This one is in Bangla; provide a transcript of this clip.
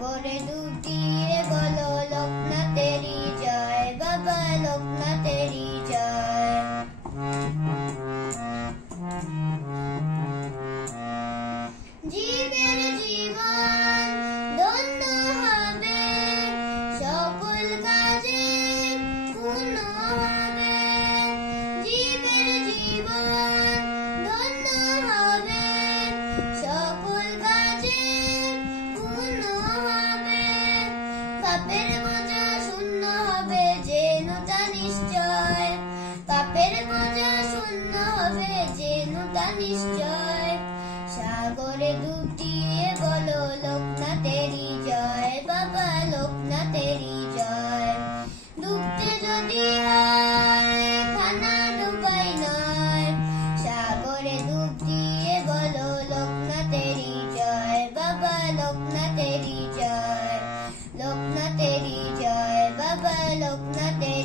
সাগরে ডুব দিয়ে বলো লোকনাথেরই জয়, বাবা লোকনাথেরই জয়। জীবের জীবন ধন্য হবে, সকল কাজে পূর্ণ হবে। জীবের জীবন ধন্য হবে, সকল কাজে পূর্ণ হবে। পাপের বোঝা শূন্য হবে যেন তা নিশ্চয়, পাপের বোঝা শূন্য হবে যেন তা নিশ্চয়। সাগরে ডুব দিয়ে বলো লোকনাথেরই জয়, বাবা লোকনাথেরই জয়। ডুবতে যদি হয় খানা ডুবাই নয়, সাগরে ডুব দিয়ে বলো লোকনাথেরই জয়, বাবা লোকনাথেরই জয়। লোকনাথেরই জয়, বাবা লোকনাথেরই